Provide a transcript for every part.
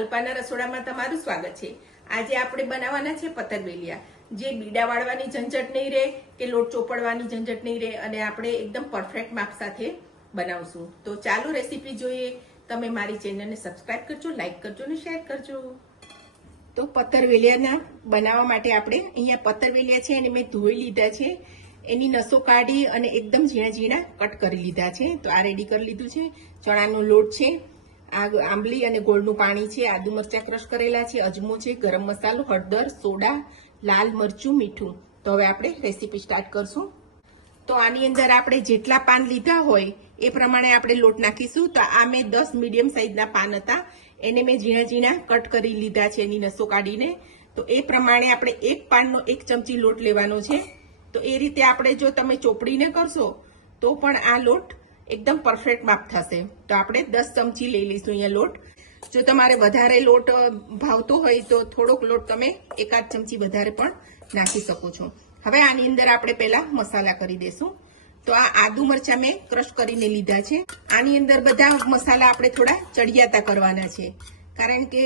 અલ્પાના રસોડામાં તમારું સ્વાગત છે। આજે આપણે બનાવવાના છે પતરવેલિયા, જે બીડા વાળવાની ઝંઝટ નહીં રહે કે લોટ ચોપડવાની ઝંઝટ નહીં રહે અને આપણે એકદમ પરફેક્ટ માપ સાથે બનાવશું। તો ચાલો રેસીપી જોઈએ। તમે મારી ચેનલને સબસ્ક્રાઇબ કરજો, લાઈક કરજો અને શેર કરજો। તો પતરવેલિયાના બનાવવા માટે આપણે અહીંયા પતરવેલિયા છે એને મેં ધોઈ લીધા છે, એની નસો કાઢી અને એકદમ ઝીણા ઝીણા કટ કરી લીધા છે। તો આ રેડી કરી લીધું છે। ચણાનો લોટ છે, આ આંબલી અને ગોળનું પાણી છે, આદુ મરચાં ક્રશ કરેલા છે, અજમો છે, ગરમ મસાલો, હળદર, સોડા, લાલ મરચું, મીઠું। તો હવે આપણે રેસીપી સ્ટાર્ટ કરશું। તો આની અંદર આપણે જેટલા પાન લીધા હોય એ પ્રમાણે આપણે લોટ નાખીશું। તો આ મેં 10 મીડિયમ સાઈઝના પાન હતા, એને મેં ઝીણા ઝીણા કટ કરી લીધા છે એની નસો કાઢીને। તો એ પ્રમાણે આપણે એક પાનનો 1 ચમચી લોટ લેવાનો છે। તો એ રીતે આપણે જો તમે ચોપડીને કરશો તો પણ આ લોટ એકદમ પરફેક્ટ માપ થશે। તો આપણે 10 ચમચી લઈ લઈશું અહીંયા લોટ। જો તમારે વધારે લોટ ભાવતો હોય તો થોડોક લોટ તમે 1-8 ચમચી વધારે પણ નાખી શકો છો। હવે આની અંદર આપણે પહેલા મસાલા કરી દેશું। તો આ આદુ મરચાં મેં ક્રશ કરીને લીધા છે। આની અંદર બધા મસાલા આપણે થોડા ચડિયાતા કરવાના છે, કારણ કે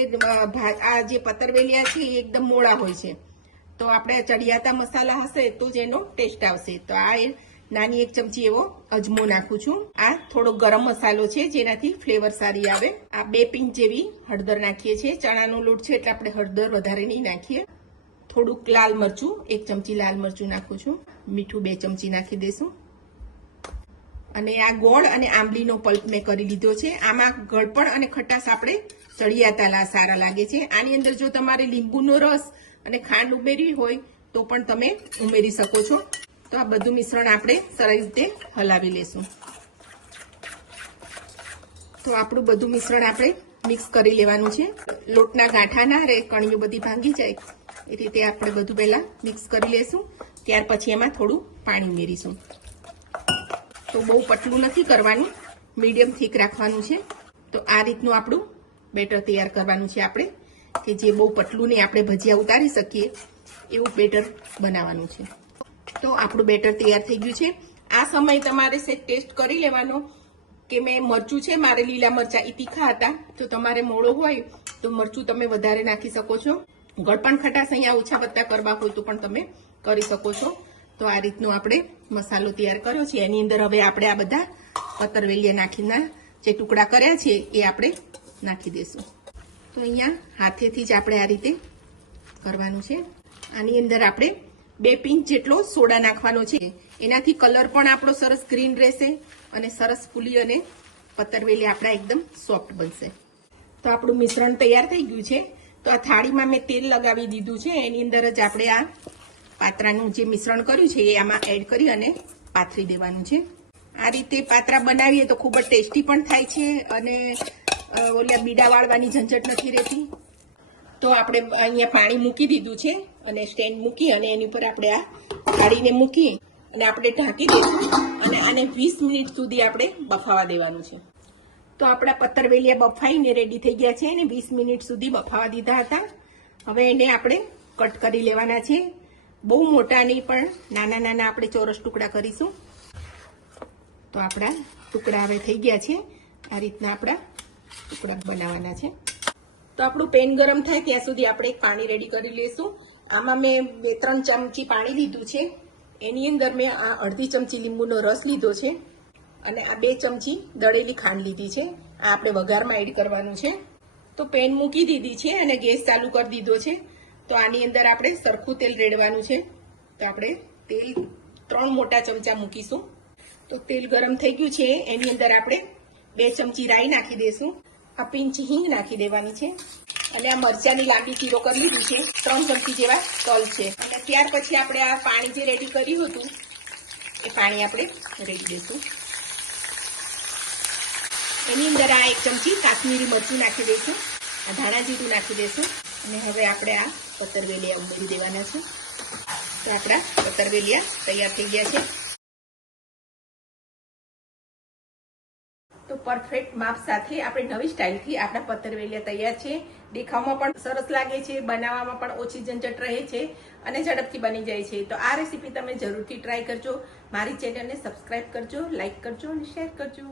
આ જે પતરવેલિયા છે એ એકદમ મોળા હોય છે। તો આપણે ચડિયાતા મસાલા હશે તો જ એનો ટેસ્ટ આવશે। તો આ નાની 1 ચમચી એવો અજમો નાખું છું। આ થોડો ગરમ મસાલો છે જેનાથી ફ્લેવર સારી આવે। આ 2 પિંચ જેવી હળદર નાખીએ છીએ। ચણાનો લોટ છે એટલે આપણે હળદર વધારે નહીં નાખીએ। થોડુંક લાલ મરચું, 1 ચમચી લાલ મરચું નાખું છું। મીઠું 2 ચમચી નાખી દઈશું। અને આ ગોળ અને આંબલીનો પલ્પ મેં કરી લીધો છે। આમાં ગળપણ અને ખટાશ આપણે ચડિયાતા સારા લાગે છે। આની અંદર જો તમારે લીંબુનો રસ અને ખાંડ ઉમેરવી હોય તો પણ તમે ઉમેરી શકો છો। તો આ બધું મિશ્રણ આપણે સરસ રીતે હલાવી લેશું। તો આપણું બધું મિશ્રણ આપણે મિક્સ કરી લેવાનું છે। લોટના ગાંઠા ના રહે, કણીઓ બધી ભાંગી જાય એ રીતે આપણે બધું પહેલા મિક્સ કરી લેશું। ત્યાર પછી એમાં થોડું પાણી ઉમેરીશું। તો બહુ પતલું નથી કરવાનું, મીડિયમ થીક રાખવાનું છે। તો આ રીતનું આપણું બેટર તૈયાર કરવાનું છે આપણે, કે જે બહુ પતલું નહીં, આપણે ભજીયા ઉતારી શકીએ એવું બેટર બનાવવાનું છે। તો આપણું બેટર તૈયાર થઈ ગયું છે। આ સમય તમારે ટેસ્ટ કરી લેવાનો કે મેં મરચું છે, મારે લીલા મરચાં તીખા હતા, તો તમારે મોળો હોય તો મરચું તમે વધારે નાખી શકો છો। ગળપણ ખટાશ અહીંયા ઓછા વત્તા કરવા હોય તો પણ તમે કરી શકો છો। તો આ રીતનું આપણે મસાલો તૈયાર કર્યો છે। એની અંદર હવે આપણે આ બધા પતરવેલિયા નાખીને જે ટુકડા કર્યા છે એ આપણે નાખી દઈશું। તો અહીંયા હાથેથી જ આપણે આ રીતે કરવાનું છે। આની અંદર આપણે 2 પિંચ જેટલો સોડા નાખવાનો છે, એનાથી કલર પણ આપણો સરસ ગ્રીન રહેશે અને સરસ ફૂલી અને પતરવેલિયા આપણા એકદમ સોફ્ટ બનશે। તો આપણું મિશ્રણ તૈયાર થઈ ગયું છે। તો આ થાળીમાં મેં તેલ લગાવી દીધું છે, એની અંદર જ આપણે આ પાત્રાનું જે મિશ્રણ કર્યું છે એ આમાં એડ કરી અને પાથરી દેવાનું છે। આ રીતે પાત્રા બનાવીએ તો ખૂબ જ ટેસ્ટી પણ થાય છે અને ઓલા બીડા વાળવાની ઝંઝટ નથી રહેતી। તો આપણે અહીંયા પાણી મૂકી દીધું છે અને સ્ટેન્ડ મૂકી અને એની ઉપર આપણે આ થાળીને મૂકી અને આપણે ઢાંકી દઈશું અને આને 20 મિનિટ સુધી આપણે બફાવા દેવાનું છે। તો આપણા પતરવેલિયા બફાઈને રેડી થઈ ગયા છે અને 20 મિનિટ સુધી બફાવા દીધા હતા। હવે એને આપણે કટ કરી લેવાના છે। બહુ મોટા નહીં પણ નાના નાના આપણે ચોરસ ટુકડા કરીશું। તો આપણા ટુકડા હવે થઈ ગયા છે। આ રીતના આપણા ટુકડા બનાવવાના છે। તો આપણું પેન ગરમ થાય ત્યાં સુધી આપણે એક પાણી રેડી કરી લઈશું। આમાં મેં 2-3 ચમચી પાણી લીધું છે, એની અંદર મેં આ અડધી ચમચી લીંબુનો રસ લીધો છે અને આ 2 ચમચી દળેલી ખાંડ લીધી છે। આ આપણે વઘારમાં એડ કરવાનું છે। તો પેન મૂકી દીધી છે અને ગેસ ચાલુ કરી દીધો છે। તો આની અંદર આપણે સરખું તેલ રેડવાનું છે। તો આપણે તેલ 3 મોટા ચમચા મૂકીશું। તો તેલ ગરમ થઈ ગયું છે, એની અંદર આપણે 2 ચમચી રાઈ નાખી દઈશું। આ પિંચ હિંગ નાખી દેવાની છે અને આ મરચાની લાંબી ચીરો કરી લીધી છે। 3 ચમચી જેવા તલ છે અને ત્યાર પછી આપણે આ પાણી જે રેડી કર્યું હતું એ પાણી આપણે રેડી દઈશું। એની અંદર આ 1 ચમચી કાશ્મીરી મરચું નાખી દઈશું, આ ધાણા જીરું નાખી દઈશું અને હવે આપણે આ પતરવેલિયા ઉમેરી દેવાના છે। તો આપણા પતરવેલિયા તૈયાર થઈ ગયા છે। તો પરફેક્ટ માપ સાથે આપણે નવી સ્ટાઇલથી આપણા પતરવેલિયા તૈયાર છે। દેખાવમાં પણ સરસ લાગે છે, બનાવવામાં પણ ઓછી ઝંઝટ રહે છે અને ઝડપથી બની જાય છે। તો આ રેસીપી તમે જરૂરથી ટ્રાય કરજો। મારી ચેનલને સબસ્ક્રાઇબ કરજો, લાઈક કરજો અને શેર કરજો।